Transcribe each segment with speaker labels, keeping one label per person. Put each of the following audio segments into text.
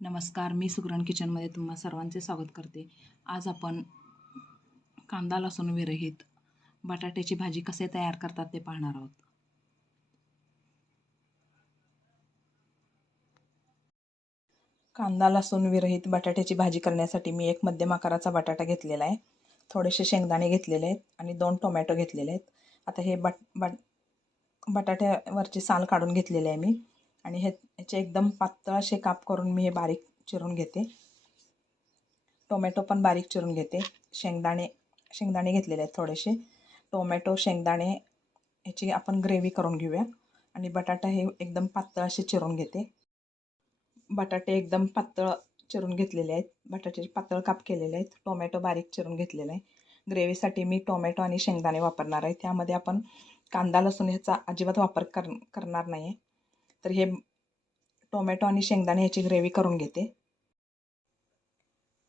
Speaker 1: नमस्कार मी सुगरण किचनमध्ये तुम्हा सर्वांचे स्वागत करते. आज आपण कांदा लसूण विरहित बटाट्याची भाजी कसे तयार करतात ते पाहणार आहोत. कांदा लसूण विरहित बटाट्याची भाजी करण्यासाठी मी एक मध्यम आकाराचा बटाटा घेतलेला आहे. थोडेसे शेंगदाणे घेतलेले आहेत आणि दोन टोमॅटो घेतलेले आहेत. आता हे बट बट बटाट्यावरची साल काढून घेतलेले आहे मी. आणि हे ह्याचे एकदम पातळ असे काप करून मी हे बारीक चिरून घेते. टोमॅटो पण बारीक चिरून घेते. शेंगदाणे शेंगदाणे घेतलेले आहेत थोडेसे. टोमॅटो शेंगदाणे ह्याची आपण ग्रेव्ही करून घेऊया. आणि बटाटा हे एकदम पातळ असे चिरून घेते. बटाटे एकदम पातळ चिरून घेतलेले आहेत. बटाट्याचे पातळ काप केलेले आहेत. टोमॅटो बारीक चिरून घेतलेला आहे. ग्रेव्हीसाठी मी टोमॅटो आणि शेंगदाणे वापरणार आहे. त्यामध्ये आपण कांदा लसूण ह्याचा अजिबात वापर कर करणार नाही आहे तर हे टोमॅटो आणि शेंगदाणे ह्याची ग्रेव्ही करून घेते.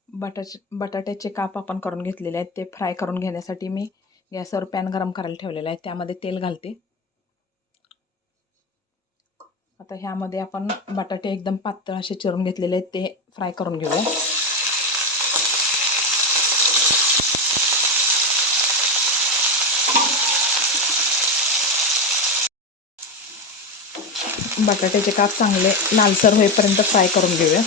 Speaker 1: बटाचे बटाट्याचे काप आपण करून घेतलेले आहेत. ते फ्राय करून घेण्यासाठी मी गॅसवर पॅन गरम करायला ठेवलेला आहे. त्यामध्ये तेल घालते. आता ह्यामध्ये आपण बटाटे एकदम पातळ असे चिरून घेतलेले आहेत. ते फ्राय करून घेऊया. बटाट्याचे काप चांगले लालसर होईपर्यंत फ्राय करून घेऊया.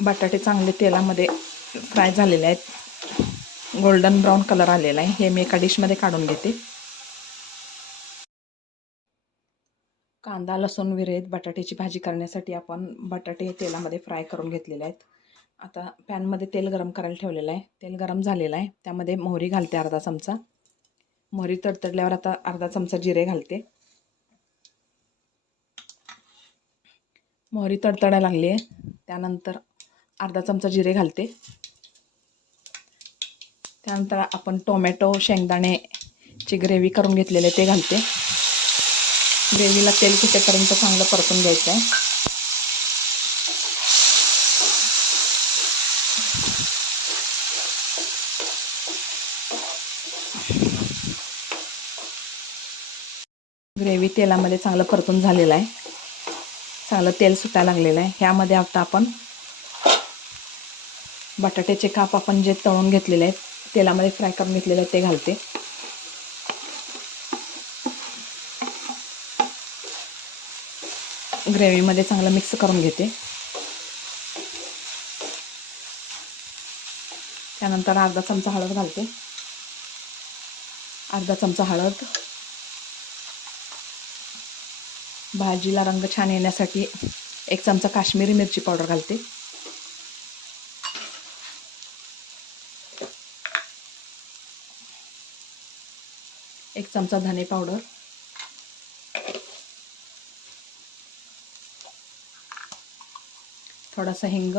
Speaker 1: बटाटे चांगले तेलामध्ये फ्राय झालेले आहेत. गोल्डन ब्राऊन कलर आलेला आहे. हे मी एका डिशमध्ये काढून घेते. कांदा लसूण विरहित बटाट्याची भाजी करण्यासाठी आपण बटाटे तेलामध्ये फ्राय करून घेतलेले आहेत. आता पॅनमध्ये तेल गरम करायला ठेवलेलं आहे. तेल गरम झालेलं आहे. त्यामध्ये मोहरी घालते अर्धा चमचा. मोहरी तडतडल्यावर आता अर्धा चमचा जिरे घालते. मोहरी तडतडायला लागली आहे. त्यानंतर अर्धा चमचा जिरे घालते. त्यानंतर आपण टोमॅटो शेंगदाणेची ग्रेव्ही करून घेतलेले ते घालते. ग्रेव्हीला तेल कुठेपर्यंत चांगलं परतून घ्यायचं आहे. ग्रेव्ही तेलामध्ये चांगलं परतून झालेलं आहे. चांगलं तेल सुटायला लागलेलं आहे. ह्यामध्ये आता आपण बटाट्याचे काप आपण जे तळून घेतलेले आहेत तेलामध्ये फ्राय करून घेतलेले आहेत ते घालते. ग्रेव्हीमध्ये चांगलं मिक्स करून घेते. त्यानंतर अर्धा चमचा हळद घालते. अर्धा चमचा हळद. भाजीला रंग छान येण्यासाठी एक चमचा काश्मीरी मिरची पावडर घालते. एक चमचा धने पावडर. थोडासा हिंग.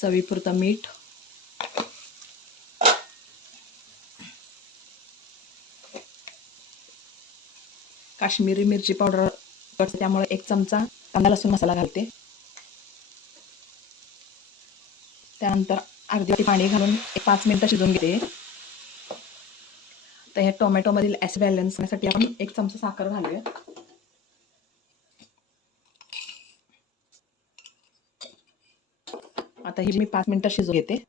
Speaker 1: चवीपुरता मीठ. काश्मीरी मिरची पावडर त्यामुळे एक चमचा कांदा लसूण मसाला घालते. त्यानंतर अर्धी वाटी पाणी घालून एक पाच मिनटं शिजवून घेते. तर ह्या टोमॅटोमधील ॲसिड बॅलन्स करण्यासाठी आपण एक चमचा साखर घालूया. आता ही मी पाच मिनटं शिजू घेते.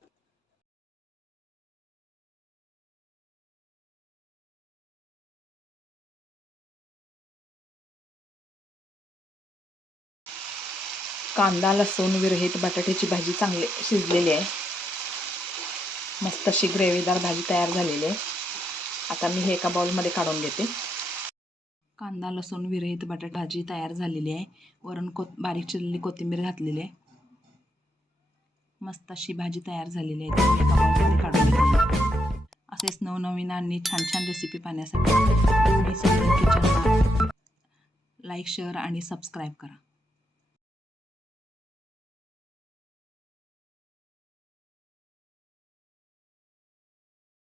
Speaker 1: कांदा लसूण विरहित बटाट्याची भाजी चांगली शिजलेली आहे. मस्त अशी ग्रेव्हीदार भाजी तयार झालेली आहे. आता मी हे एका बाउलमध्ये काढून घेते. कांदा लसूण विरहित बटाटा भाजी तयार झालेली आहे. वरून को बारीक चिरलेली कोथिंबीर घातलेली आहे. मस्त अशी भाजी तयार झालेली आहे. ती काढून असेच नवनवीन आणि छान छान रेसिपी पाहण्यासाठी लाईक शेअर आणि सबस्क्राईब करा.